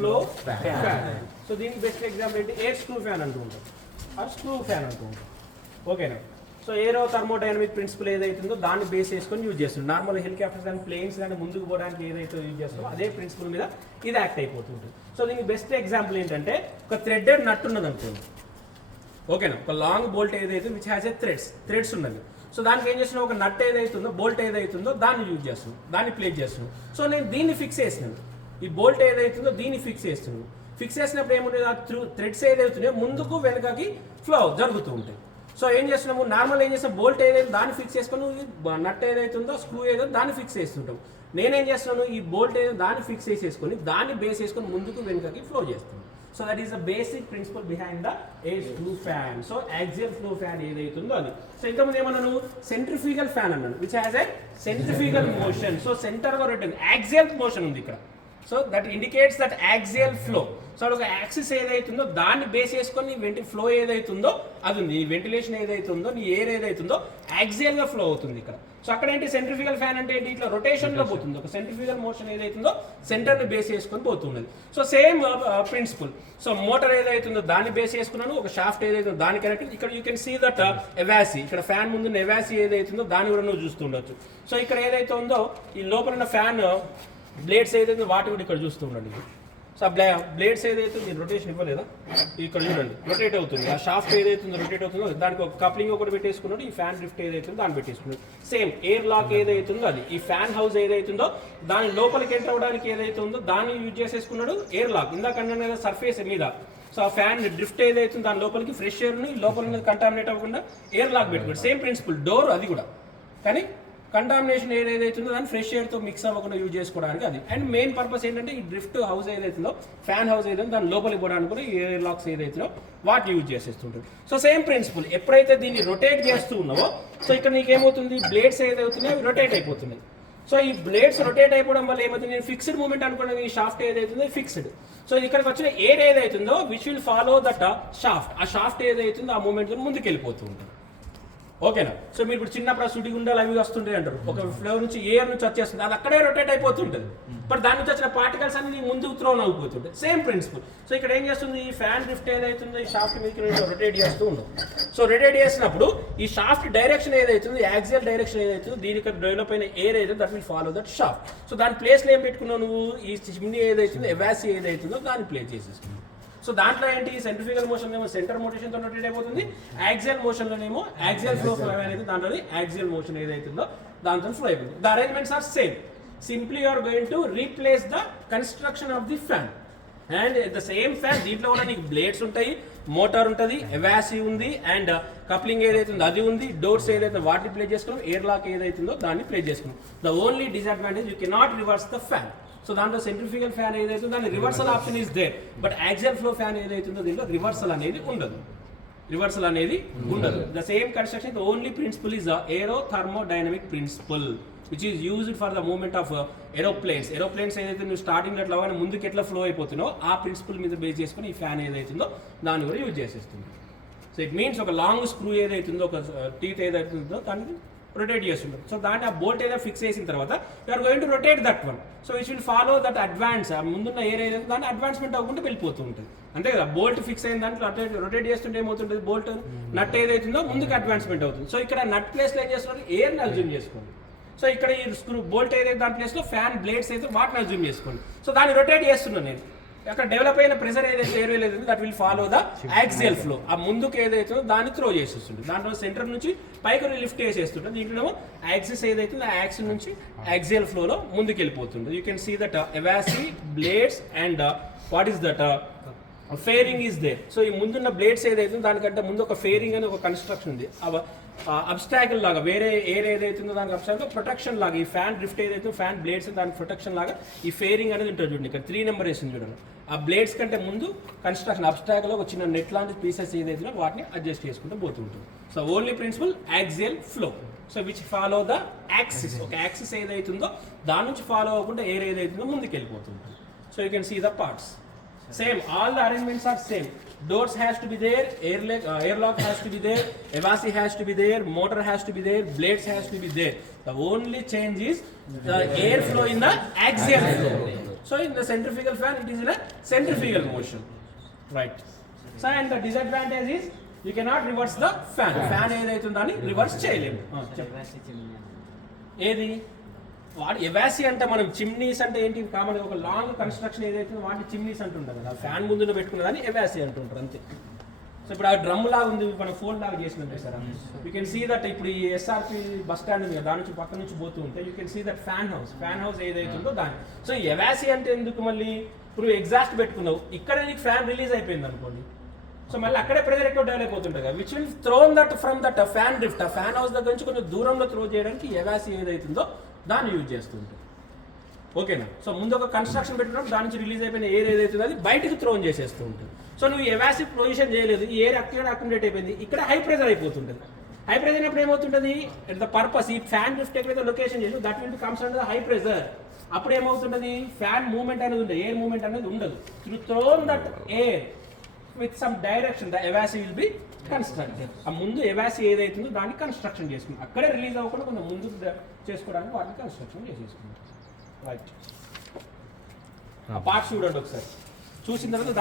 Flow fan. So దీనికి best example ఏంటి, air screw fan అంటూ ఉంటాం, ఆ స్క్రూ ఫ్యాన్ అంటూ ఉంటాం. ఓకేనా. సో ఏరో థర్మోడైనమిక్ ప్రిన్సిపల్ ఏదైతుందో దాన్ని బేస్ చేసుకొని యూజ్ చేస్తుంది. నార్మల్ హెలికాప్టర్స్ కానీ ప్లేన్స్ కానీ ముందుకు పోవడానికి ఏదైతే యూజ్ చేస్తామో అదే ప్రిన్సిపల్ మీద ఇది యాక్ట్ అయిపోతుంటుంది. సో దీనికి బెస్ట్ ఎగ్జాంపుల్ ఏంటంటే ఒక థ్రెడెడ్ నట్ ఉన్నది అనుకోండి. ఓకేనా, ఒక లాంగ్ బోల్ట్ ఏదైతే విచ్ హ్యాస్ ఏ థ్రెడ్స్ ఉన్నది. సో దానికి ఏం చేస్తున్నావు, ఒక నట్ ఏదైతుందో బోల్ట్ ఏదైతుందో దాన్ని యూజ్ చేస్తున్నావు, దాన్ని ప్లేస్ చేస్తున్నావు. సో నేను దీన్ని ఫిక్స్ చేసినాను, ఈ బోల్ట్ ఏదైతుందో దీన్ని ఫిక్స్ చేస్తున్నాను. ఫిక్స్ చేసినప్పుడు ఏముంటుంది, ఆ థ్రెడ్స్ ఏదైతున్నాయో ముందుకు వెనకకి ఫ్లో జరుగుతూ ఉంటాయి. సో ఏం చేస్తున్నాము, నార్మల్ ఏం చేస్తాం, బోల్ట్ ఏదైతే దాన్ని ఫిక్స్ చేసుకొని నట్ ఏదైతుందో స్క్రూ ఏదో దాన్ని ఫిక్స్ చేస్తుంటాం. నేనేం చేస్తున్నాను, ఈ బోల్ట్ ఏదో దాన్ని ఫిక్స్ చేసేసుకొని దాన్ని బేస్ చేసుకొని ముందుకు వెనుకకి ఫ్లో చేస్తాను. So that is the basic principle behind the air screw fan. So axial flow fan ఏదైతుందో అది. సో ఇంతకుముందు ఏమన్నాను, సెంట్రిఫ్యూగల్ ఫ్యాన్ అన్నాను which has a centrifugal motion. So సెంటర్గా రొటేట్, యాక్సియల్ మోషన్ ఉంది ఇక్కడ. So that indicates that axial flow. So ఒక axis ఏదైతుందో దాన్ని బేస్ చేసుకొని నీ ఫ్లో ఏదైతుందో అది ఉంది. నీ వెంటిలేషన్ ఏదైతుందో, నీ ఎయిర్ ఏదైతుందో యాక్సియల్గా ఫ్లో అవుతుంది ఇక్కడ. సో అక్కడ ఏంటి, సెంట్రిఫ్యూగల్ ఫ్యాన్ అంటే ఏంటి, ఇట్లా రొటేషన్లో పోతుంది. ఒక సెంట్రిఫ్యూగల్ మోషన్ ఏదైతుందో సెంటర్ని బేస్ చేసుకొని పోతున్నది. So same principle. So motor ఏదైతుందో దాన్ని బేస్ చేసుకున్నాను, ఒక షాఫ్ట్ ఏదైతుందో దాని కనెక్ట్. ఇక్కడ యూ కెన్ సీ దట్ ఎవాసి, ఇక్కడ ఫ్యాన్ ముందు ఎవాసి ఏదైతుందో దాన్ని కూడా నువ్వు చూస్తుండొచ్చు. సో ఇక్కడ ఏదైతే ఉందో ఈ లోపల ఉన్న ఫ్యాన్ బ్లేడ్స్ ఏదైతే వాటి కూడా ఇక్కడ చూస్తూ ఉండండి. సో ఆ బ్లేడ్స్ ఏదైతే మీరు రొటేషన్ ఇవ్వలేదా, ఇక్కడ చూడండి రొటేట్ అవుతుంది. ఆ షాఫ్ట్ ఏదైతుందో రొటేట్ అవుతుందో దానికి ఒక కప్లింగ్ ఒకటి పెట్టేసుకున్నాడు. ఈ ఫ్యాన్ డ్రిఫ్ట్ ఏదైతుందో దాన్ని పెట్టేసుకున్నాడు. సేమ్ ఎయిర్ లాక్ ఏదైతుందో అది, ఈ ఫ్యాన్ హౌస్ ఏదైతుందో దాని లోపలికి ఎంటర్ అవ్వడానికి ఏదైతే ఉందో దాన్ని యూజ్ చేసేసుకున్నాడు ఎయిర్ లాక్. ఇందాక అన్న సర్ఫేస్ మీద. సో ఆ ఫ్యాన్ డ్రిఫ్ట్ ఏదైతుందో దాని లోపలికి ఫ్రెష్ ఎయిర్ని లోపల కంటామినేట్ అవ్వకుండా ఎయిర్ లాక్ పెట్టుకోండి. సేమ్ ప్రిన్సిపల్, డోర్ అది కూడా. కానీ కంటామినేషన్ ఎయిర్ ఏదైతుందో దాన్ని ఫ్రెష్ ఎయిర్తో మిక్స్ అవ్వకుండా యూజ్ చేసుకోవడానికి అది. అండ్ మెయిన్ పర్పస్ ఏంటంటే ఈ డ్రిఫ్ట్ హౌస్ ఏదైతుందో, ఫ్యాన్ హౌస్ ఏదైతుందో దాని లోపలికి పోవడానికి కూడా ఈ ఎయిర్ లాక్స్ ఏదైతుందో వాటిని యూజ్ చేసేస్తుంటుంది. సో సేమ్ ప్రిన్సిపల్, ఎప్పుడైతే దీన్ని రొటేట్ చేస్తూ ఉన్నావో సో ఇక్కడ నీకేమవుతుంది, బ్లేడ్స్ ఏదైతున్నాయో రొటేట్ అయిపోతున్నాయి. సో ఈ బ్లేడ్స్ రొటేట్ అయిపోవడం వల్ల ఏమవుతుంది, నేను ఫిక్స్డ్ మూమెంట్ అనుకున్నాను, ఈ షాఫ్ట్ ఏదైతుందో ఫిక్స్డ్. సో ఇక్కడికి వచ్చిన ఎయిర్ ఏదైతుందో which will follow that shaft, ఆ షాఫ్ట్ ఏదైతుందో ఆ మూమెంట్ ముందుకు వెళ్ళిపోతూ ఉంటుంది. ఓకేనా. సో మీరు ఇప్పుడు చిన్నప్పుడు సుడిగుండాలు అవి వస్తుంటాయి అంటారు, ఒక ఫ్లోర్ నుంచి ఎయిర్ నుంచి వచ్చేస్తుంది, అది అక్కడే రొటేట్ అయిపోతుంటుంది. బట్ దాని నుంచి వచ్చిన పార్టికల్స్ అన్ని ముందుకు త్రోన్ అయిపోతుంటాయి. Same principle. సో ఇక్కడ ఏం చేస్తుంది, ఈ ఫ్యాన్ డ్రిఫ్ట్ ఏదైతుందో ఈ షాఫ్ట్ మీకు రొటేట్ చేస్తూ ఉండదు. సో రొటేట్ చేసినప్పుడు ఈ షాఫ్ట్ డైరెక్షన్ ఏదైతుంది, యాక్సియల్ డైరెక్షన్ ఏదైతుందో దీనికి డెవలప్ అయిన ఎయిర్ ఏదైతే that will follow that shaft. So దాని ప్లేస్లో ఏం పెట్టుకున్నావు నువ్వు, ఈ చిమ్నీ ఏదైతుందో ఎవాసి ఏదైతుందో దాన్ని ప్లేస్ చేసేసుకున్నావు. సో దాంట్లో ఏంటి, సెంట్రిఫ్యూగల్ మోషన్ ఏమో సెంటర్ మోషన్తో రొటేట్ అయిపోతుంది, యాక్సియల్ మోషన్లోనేమో యాక్సియల్ ఫ్లో అనేది దాంట్లో యాక్సియల్ మోషన్ ఏదైతుందో దాంతో ఫ్లో అయిపోతుంది. The arrangements are same. Simply you are going to replace the construction of the fan. And the same fan దీంట్లో కూడా నీకు బ్లేడ్స్ ఉంటాయి, మోటార్ ఉంటుంది, ఎవాసి ఉంది, అండ్ కప్లింగ్ ఏదైతుందో అది ఉంది, డోర్స్ ఏదైతే వాటిని ప్లేస్ చేసుకున్నాం, ఎయిర్ లాక్ ఏదైతుందో దాన్ని ప్లేస్ చేసుకున్నాం. The only disadvantage you cannot reverse the fan. So దాంట్లో సెంట్రిఫ్యూగల్ ఫ్యాన్ ఏదైతుందో దాని reversal option is there. But axial flow fan ఏదైతుందో దీంట్లో రివర్సల్ అనేది ఉండదు. The same construction, the only principle is aero thermodynamic principle which is used for the movement of aeroplanes ఏదైతే నువ్వు starting అట్లా ముందుకు ఎట్లా ఫ్లో అయిపోతున్నావు ఆ ప్రిన్సిపల్ మీద బేస్ చేసుకుని ఈ ఫ్యాన్ ఏదైతుందో దాన్ని కూడా యూజ్ చేసేస్తుంది. సో ఇట్ మీన్స్ ఒక లాంగ్ స్క్రూ ఏదైతుందో, ఒక టీత్ ఏదైతుందో దాన్ని రొటేట్ చేస్తుంటారు. సో దాన్ని ఆ బోల్ట్ ఏదో ఫిక్స్ చేసిన తర్వాత you are going to rotate that one. So which will follow that advance, ముందున్న ఏరియా ఏదైతే దాన్ని అడ్వాన్స్మెంట్ అవ్వకుండా వెళ్ళిపోతూ ఉంటుంది. అంతే కదా, బోల్ట్ ఫిక్స్ అయిన దాంట్లో రొటేట్ చేస్తుంటే ఏమవుతుంటుంది, బోల్ట్ నట్ ఏదైతుందో ముందుకు అడ్వాన్స్మెంట్ అవుతుంది. సో ఇక్కడ నట్ ప్లేస్లో ఏం చేస్తున్నారు, ఎయిర్ని అజ్యూమ్ చేసుకోండి. సో ఇక్కడ ఈ స్క్రూ బోల్ట్ ఏదైతే దాని ప్లేస్లో ఫ్యాన్ బ్లేడ్స్ అయితే వాటిని అజ్యూమ్ చేసుకోండి. సో దాన్ని రొటేట్ చేస్తున్నాను నేను. అక్కడ డెవలప్ అయిన ప్రెషర్ ఏదైతే ఎయిర్వేల్ ఏదైతే that will follow the axial flow. ఆ ముందుకు ఏదైతుందో దాన్ని త్రో చేసేస్తుంది. దాంట్లో సెంటర్ నుంచి పైకి లిఫ్ట్ చేసేస్తుంటుంది. దీంట్లో యాక్సిస్ ఏదైతుందో ఆ యాక్సిస్ నుంచి యాక్సియల్ ఫ్లోలో ముందుకు వెళ్ళిపోతుంది. You can see that evase, blades and what is that fairing is there. So ఈ ముందున్న బ్లేడ్స్ ఏదైతుందో దానికంటే ముందు ఒక ఫేరింగ్ అని ఒక కన్స్ట్రక్షన్ ఉంది. అబ్స్టాకిల్ లాగా వేరే ఎయిర్ ఏదైతుందో దానికి అబ్స్టాకిల్ ప్రొటెక్షన్ లాగా ఈ ఫ్యాన్ డ్రిఫ్ట్ ఏదైతే ఫ్యాన్ బ్లేడ్స్ దానికి ప్రొటెక్షన్ లాగా ఈ ఫేరింగ్ అనేది ఉంటుంది. చూడండి ఇక్కడ 3 నెంబర్ వేసింది చూడండి. ఆ బ్లేడ్స్ కంటే ముందు కన్స్ట్రక్షన్ అబ్స్టాకిల్ ఒక చిన్న నెట్ లాంటి పీసెస్ ఏదైతే వాటిని అడ్జస్ట్ చేసుకుంటూ పోతుంటుంది. So only principle axial flow. So which follow the axis. ఒక యాక్సిస్ ఏదైతుందో దాని నుంచి ఫాలో అవ్వకుండా ఎయిర్ ఏదైతుందో ముందుకు వెళ్ళిపోతుంది. So you can see the parts. Same, all the arrangements are same. Doors has to be there, airlock has to be there, Evasi has to be there, motor has to be there, blades has to be there. The only change is the air flow in the axial flow. So in the centrifugal fan it is in centrifugal motion, right. So and the disadvantage is you cannot reverse the fan. Fan ఏదైతుందో దాన్ని reverse చేయలేము. ఏది వాడు ఎవాసి అంటే మనం chimneys అంటే ఏంటి, common ఒక లాంగ్ కన్స్ట్రక్షన్ ఏదైతే వాటి చిమ్నీస్ అంటుంటారు కదా, ఫ్యాన్ ముందు పెట్టుకున్నదాన్ని ఎవాసి అంటుంటారు అంతే. సో ఇప్పుడు ఆ డ్రమ్ లాగా ఉంది, మనం ఫోన్ లాగా చేసినట్టు sir. You can see that ఇప్పుడు ఈ ఎస్ఆర్పి బస్ స్టాండ్ ఉంది కదా, దాని నుంచి పక్క నుంచి పోతూ ఉంటే you can see that fan house ఏదైతుందో దాన్ని. సో ఎవాసి అంటే ఎందుకు, మళ్ళీ ఇప్పుడు ఎగ్జాస్ట్ పెట్టుకున్నావు, ఇక్కడ నీకు ఫ్యాన్ రిలీజ్ అయిపోయింది అనుకోండి, సో మళ్ళీ అక్కడే ప్రెజర్ ఎక్కువ డెవలప్ అవుతుంటుంది కదా, which will thrown that from that fan drift. ఆ ఫ్యాన్ హౌస్ దగ్గర నుంచి కొంచెం దూరంలో త్రో చేయడానికి ఎవాసి ఏదైతుందో దాన్ని యూజ్ చేస్తూ ఉంటుంది. ఓకేనా. సో ముందు ఒక కన్స్ట్రక్షన్ పెట్టినప్పుడు దాని నుంచి రిలీజ్ అయిపోయిన ఎయిర్ ఏదైతుందో అది బయటకు థ్రోన్ చేసేస్తూ ఉంటుంది. సో నువ్వు ఎవాసి ప్రొవిజన్ చేయలేదు, ఈ ఎయిర్ అక్యుములేట్ అయిపోయింది, ఇక్కడ హై ప్రెజర్ అయిపోతుంటుంది. హై ప్రెజర్ అయినప్పుడు ఏమవుతుంటుంది, ద పర్పస్ ఈ ఫ్యాన్ డ్రిఫ్ట్ ఎక్కడైతే లొకేషన్ చేసి that will comes under high pressure. అప్పుడు ఏమవుతుంటుంది, ఫ్యాన్ మూవ్మెంట్ అనేది ఉండదు, ఎయిర్ మూవ్మెంట్ అనేది ఉండదు. Thrown that air with some direction the evase will be constructed. ఆ ముందు ఎవాసి ఏదైతుందో దాన్ని కన్స్ట్రక్షన్ చేసుకుంది, అక్కడే రిలీజ్ అవ్వకుండా కొంచెం ముందు చేసుకోవడానికి వాటిని కన్స్ట్రక్షన్ చేసేసుకుంది, రైట్. ఆ పార్ట్స్ చూడండి ఒకసారి, చూసిన తర్వాత